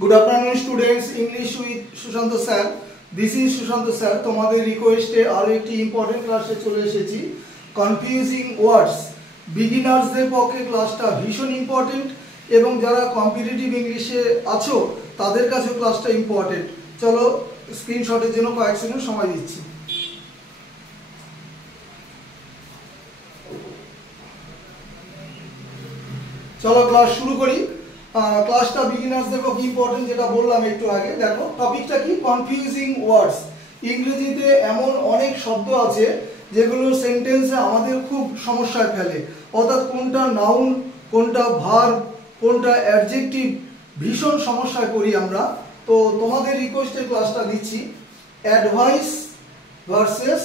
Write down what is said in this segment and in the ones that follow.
Good afternoon students, English with Sushant sir. This is Sushant sir. তোমাদের রিকোয়েস্টে আরো একটি ইম্পর্টেন্ট ক্লাসে চলে এসেছি। কনফিউজিং ওয়ার্ডস বিগিনার্সদের পক্ষে ক্লাসটা ভীষণ ইম্পর্টেন্ট এবং যারা কম্পিটিটিভ ইংলিশে আছো তাদের কাছেও ক্লাসটা ইম্পর্টেন্ট। চলো স্ক্রিনশটের জন্য কয়েক সেকেন্ড সময় দিচ্ছি। চলো ক্লাস শুরু করি। ক্লাসটা বিগিনার্সদের পক্ষে ইম্পর্টেন্ট, যেটা বললাম একটু আগে। দেখো টপিকটা কি, কনফিউজিং ওয়ার্ডস। ইংরেজিতে এমন অনেক শব্দ আছে যেগুলো সেন্টেন্সে আমাদের খুব সমস্যায় ফেলে, অর্থাৎ কোনটা নাউন, কোনটা ভার্ব, কোনটা অ্যাডজেক্টিভ, ভীষণ সমস্যায় পড়ি আমরা। তো তোমাদের রিকোয়েস্টে ক্লাসটা দিচ্ছি। Advice versus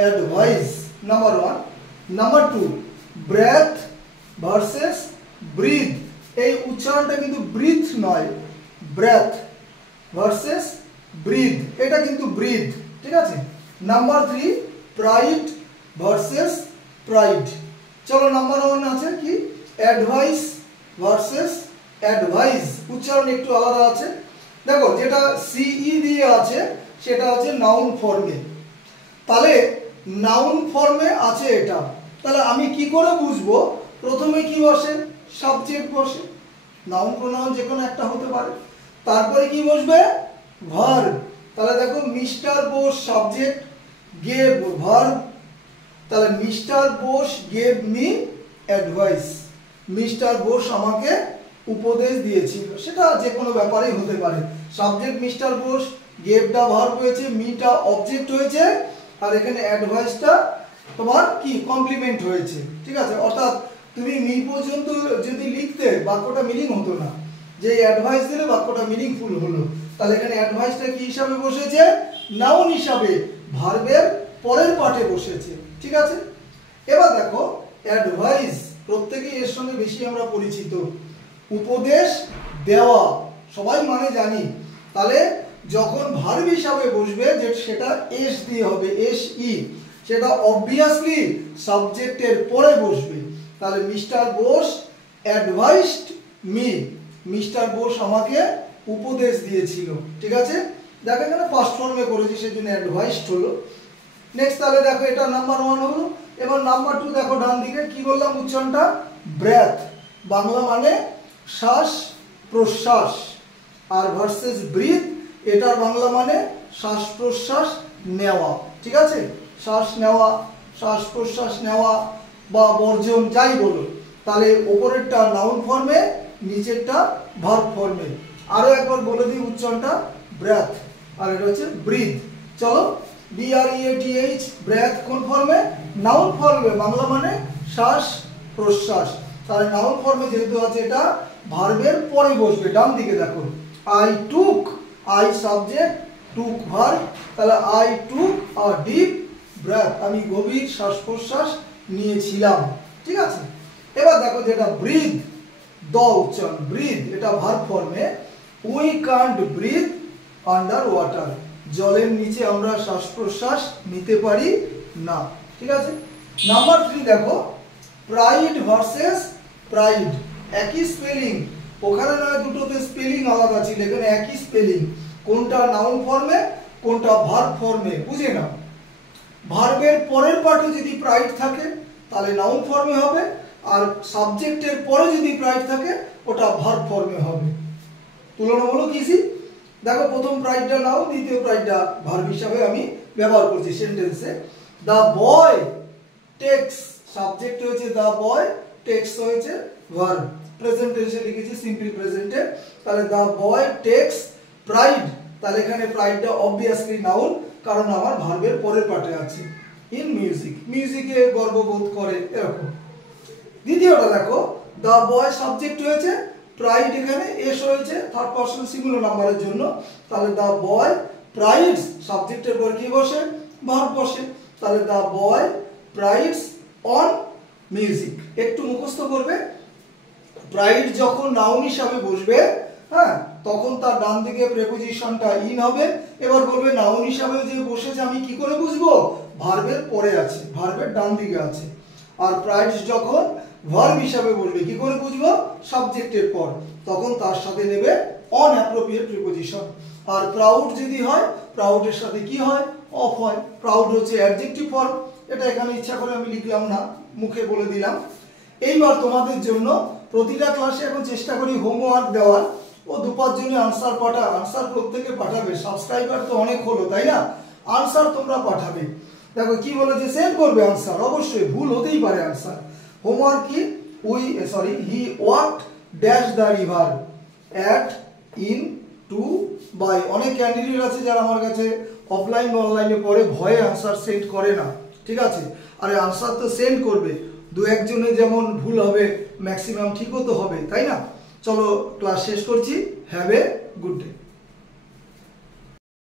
advise number 1। Number 2 breath versus breathe. এই উচ্চারণটা কিন্তু ব্রিথ নয়, ব্রেথ ভার্সেস ব্রিথ, এটা কিন্তু ব্রিথ, ঠিক আছে। Number 3 pride versus pride. চলো নাম্বার 1 আছে কি, অ্যাডভাইস ভার্সেস অ্যাডভাইস। উচ্চারণ একটু আলাদা আছে। দেখো যেটা সিই দিয়ে আছে সেটা হচ্ছে নাউন ফর্মে, তাহলে নাউন ফর্মে আছে এটা, তাহলে আমি কি করে বুঝবো? প্রথমে কি বসে? সাবজেক্ট বসে, নাউন প্রোনাউন যে কোনো একটা হতে পারে। তারপরে কি বসবে? ভার্ব। তাহলে দেখো mister Bose subject, gave verb, তাহলে mister Bose gave me advice. Mister Bose আমাকে উপদেশ দিয়েছিল, সেটা যে কোনো ব্যাপারেই হতে পারে। সাবজেক্ট মিস্টার বোস, গেভটা ভার্ব হয়েছে, মিটা অবজেক্ট হয়েছে, আর এখানে অ্যাডভাইসটা তোমার কি কমপ্লিমেন্ট হয়েছে, ঠিক আছে। অর্থাৎ তুমি মি পর্যন্ত যদি লিখতে বাক্যটা মিনিং হতো না, যে অ্যাডভাইস দিলে বাক্যটা মিনিংফুল হলো। তাহলে এখানে অ্যাডভাইসটা কি হিসাবে বসেছে? নাউন হিসাবে, ভার্বের পরের পার্টে বসেছে, ঠিক আছে। এবার দেখো অ্যাডভাইস, প্রত্যেকেই এর সঙ্গে বেশি আমরা পরিচিত। উপদেশ দেওয়া সবাই মানে জানি, তাহলে যখন ভার্ব হিসাবে বসবে যে সেটা এস দিয়ে হবে, এস ই, সেটা অবভিয়াসলি সাবজেক্টের পরে বসবে। তাহলে mister Bose advised me, mister Bose আমাকে উপদেশ দিয়েছিল, ঠিক আছে। দেখো এখানে ফার্স্ট ফর্মে করেছি সেই জন্য অ্যাডভাইসড হলো। নেক্সট তাহলে দেখো এটা নাম্বার 1 হলো। এবার নাম্বার 2 দেখো ডান দিকে কি বললাম উচ্চারণটা, ব্রেথ, বাংলা মানে শ্বাস প্রশ্বাস, আর ভার্সেস ব্রিথ, এটার বাংলা মানে শ্বাস প্রশ্বাস নেওয়া, ঠিক আছে। শ্বাস নেওয়া, শ্বাস প্রশ্বাস নেওয়া বা বর্জন যাই বলো, তাহলে ওপরেরটা নাউন ফর্মে, নিচেরটা ভার্ব ফর্মে। আরো একবার বলে দিই উচ্চারণটা, ব্রেথ, আর এটা হচ্ছে ব্রিথ। চলো BREATH, ব্রেথ কোন ফর্মে? নাউন ফর্মে, বাংলা মানে শ্বাস প্রশ্বাস। তাহলে নাউন ফর্মে যেহেতু আছে এটা ভার্বের পরে বসবে। ডান দিকে দেখো I took, I subject, took verb, তাহলে I took a deep breath, আমি গভীর শ্বাস প্রশ্বাস নিয়েছিলাম, ঠিক আছে। এবার দেখো যেটা ব্রিথ, দ উচ্চারণ, ব্রিথ এটা ভার্ব ফর্মে। We can't breathe under water, জলের নিচে আমরা শ্বাস প্রশ্বাস নিতে পারি না, ঠিক আছে। নাম্বার 3 দেখো প্রাইড ভার্সেস প্রাইড, একই স্পেলিং, ওখানে নয় দুটোতে স্পেলিং আলাদা ছিল, এখানে একই স্পেলিং। কোনটা নাউন ফর্মে, কোনটা ভার্ব ফর্মে, বুঝে নাও। ভার্বের পরের পার্টে যদি প্রাইড থাকে তাহলে নাউন ফর্মে হবে, আর সাবজেক্টের পরে যদি প্রাইড থাকে ওটা ভার্ব ফর্মে হবে। তুলনামূলক ইজি। দেখো প্রথম প্রাইডটা নাও, দ্বিতীয় প্রাইডটা ভার্ব হিসাবে আমি ব্যবহার করছি সেন্টেন্সে। দ্য বয় টেক্স, সাবজেক্ট হয়েছে দ্য বয়, টেক্স হয়েছে ভার্ব। প্রেজেন্ট টেন্সে লিখেছি সিম্পল প্রেজেন্টে, তাহলে দ্য বয় টেক্স প্রাইড, তাহলে এখানে প্রাইডটা অবভিয়াসলি নাউন, কারণ আমার ভার্বের পরের পার্টে আছে। ইন মিউজিক, মিউজিকে গর্ববোধ করে, এরকম। দ্বিতীয়টা দেখো দ্য বয় সাবজেক্ট হয়েছে, প্রাইড এখানে এস হয়েছে থার্ড পারসন সিঙ্গুলার নাম্বারের জন্য, তাহলে দ্য বয় প্রাইডস, সাবজেক্টের পর কি বসে? ভার্ব বসে, তাহলে দ্য বয় প্রাইডস অন মিউজিক। একটু মুখস্থ করবে, প্রাইড যখন নাউন হিসাবে বসবে, হ্যাঁ, তখন তার ডান দিকে প্রেপোজিশনটা ইন হবে। এবার বলবে নাউন হিসাবে যে বসেছে আমি কি করে বুঝবো? ভার্বের পরে আছে, ভার্বের ডান দিকে আছে। আর প্রাইডস যখন ভার্ব হিসাবে বলবে। কি করে বুঝবো? সাবজেক্টের পর, তখন তার সাথে নেবে on appropriate preposition. Are proud যদি হয়, প্রাউডের সাথে কি হয়? অফ হয়। প্রাউড হচ্ছে অ্যাডজেক্টিভ ফর্ম, এটা এখানে ইচ্ছা করে আমি লিখলাম না, মুখে বলে দিলাম। এইবার তোমাদের জন্য প্রতিটা ক্লাসে এখন চেষ্টা করি হোমওয়ার্ক দেওয়ার, ও 2-5 জনে আনসার আনসার প্রত্যেকে পাঠাবে, সাবস্ক্রাইবার তো অনেক হলো তাই না, আনসার তোমরা পাঠাবে। দেখো কি বলেছে, সেন্ড করবে আনসার, অবশ্যই ভুল হতেই পারে আনসার। হোমওয়ার্ক কি? He walked dash the river at in to by. অনেক ক্যান্ডিডেট আছে যারা আমার কাছে অফলাইন বা অনলাইনে পড়ে, ভয়ে আনসার সেন্ড করে না, ঠিক আছে? আরে আনসার তো সেন্ড করবে, 2-1 জনে যেমন ভুল হবে, ম্যাক্সিমাম ঠিকও তো হবে, তাই না? চলো ক্লাস শেষ করছি। Have a good day.